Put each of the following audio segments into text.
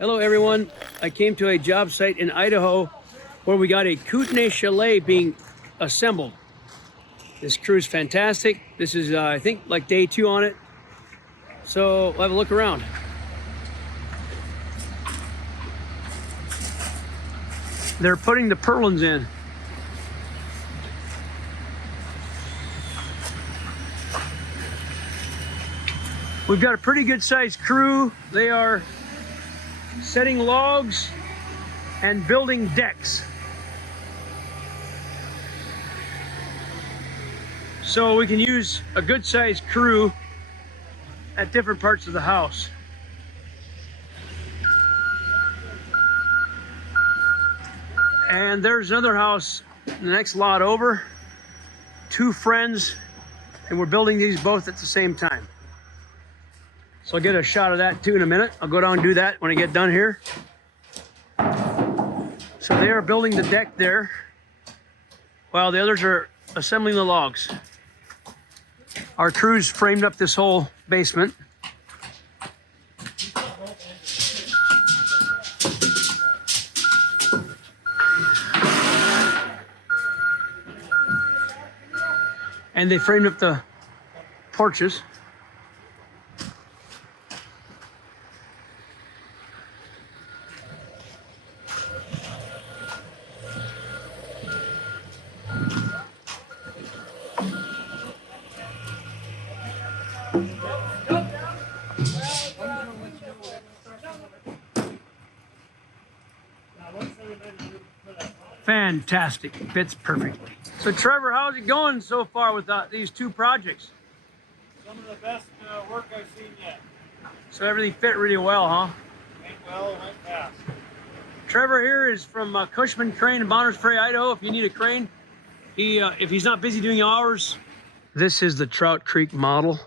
Hello everyone, I came to a job site in Idaho where we got a Kootenai Chalet being assembled. This crew is fantastic. This is I think like day 2 on it. So we'll have a look around. They're putting the purlins in. We've got a pretty good sized crew. They are setting logs and building decks. So we can use a good sized crew at different parts of the house. And there's another house the next lot over, 2 friends, and we're building these both at the same time. So I'll get a shot of that too in a minute. I'll go down and do that when I get done here. So they are building the deck there while the others are assembling the logs. Our crew's framed up this whole basement. And they framed up the porches. Fantastic, fits perfectly. So Trevor, how's it going so far with these 2 projects? Some of the best work I've seen yet. So everything fit really well, huh? Went well, went fast. Trevor here is from Cushman Crane in Bonners Ferry, Idaho. If you need a crane, if he's not busy doing hours. This is the Trout Creek model.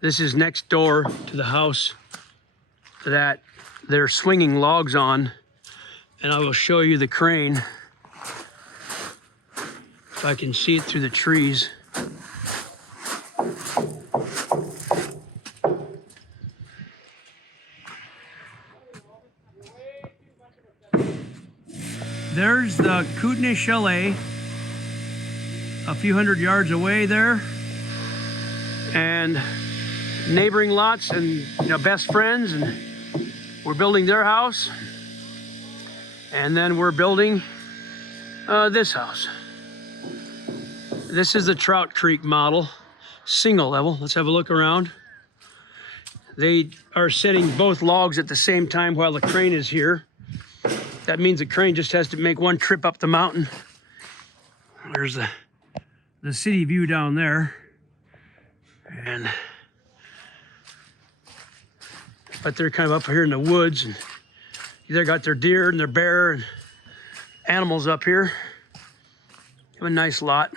This is next door to the house that they're swinging logs on. And I will show you the crane, if I can see it through the trees. There's the Kootenai Chalet, a few hundred yards away there. And neighboring lots and best friends, and we're building their house. And then we're building this house. This is the Trout Creek model, single level. Let's have a look around. They are setting both logs at the same time while the crane is here. That means the crane just has to make one trip up the mountain. There's the city view down there. But they're kind of up here in the woods, and they got their deer and their bear and animals up here. Have a nice lot.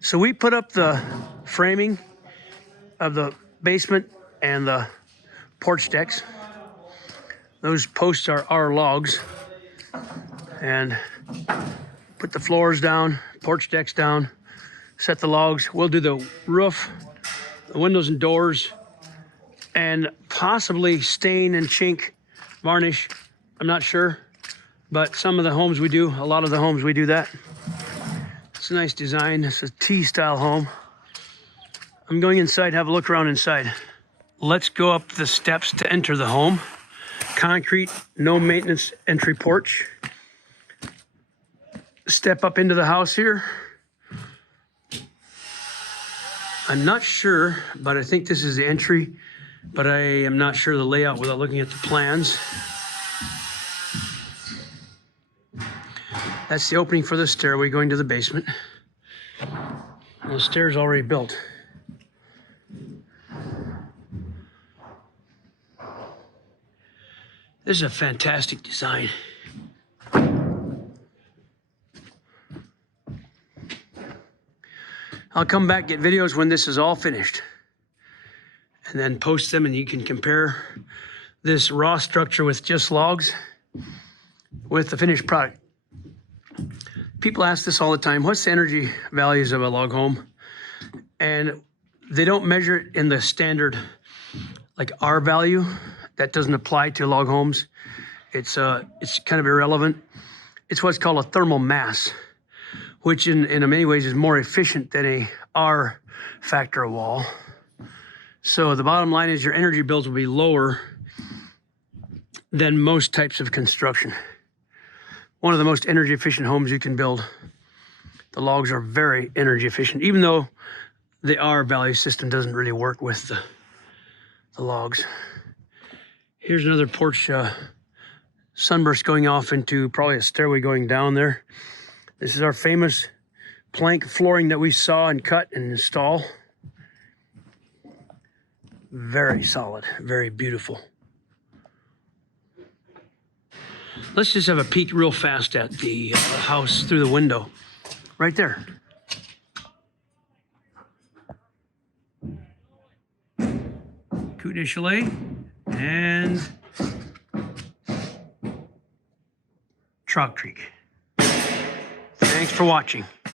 So we put up the framing of the basement and the porch decks. Those posts are our logs. And put the floors down, porch decks down, set the logs. We'll do the roof, the windows and doors, and possibly stain and chink varnish. I'm not sure, but some of the homes we do, a lot of the homes we do that. It's a nice design. It's a T-style home. I'm going inside, have a look around inside. Let's go up the steps to enter the home. Concrete, no maintenance entry porch. Step up into the house here. I'm not sure, but I think this is the entry, but I am not sure the layout without looking at the plans. That's the opening for the stairway going to the basement. And the stairs already built. This is a fantastic design. I'll come back, get videos when this is all finished, and then post them, and you can compare this raw structure with just logs with the finished product. People ask this all the time, what's the energy values of a log home? And they don't measure it in the standard, like R value. That doesn't apply to log homes. It's kind of irrelevant. It's what's called a thermal mass, which in many ways is more efficient than a R factor wall. So the bottom line is your energy bills will be lower than most types of construction. One of the most energy efficient homes you can build. The logs are very energy efficient, even though the R value system doesn't really work with the logs. Here's another porch sunburst going off into probably a stairway going down there. This is our famous plank flooring that we saw and cut and install. Very solid, very beautiful. Let's just have a peek real fast at the house through the window. Right there. Kootenai Chalet and Trout Creek. Thanks for watching.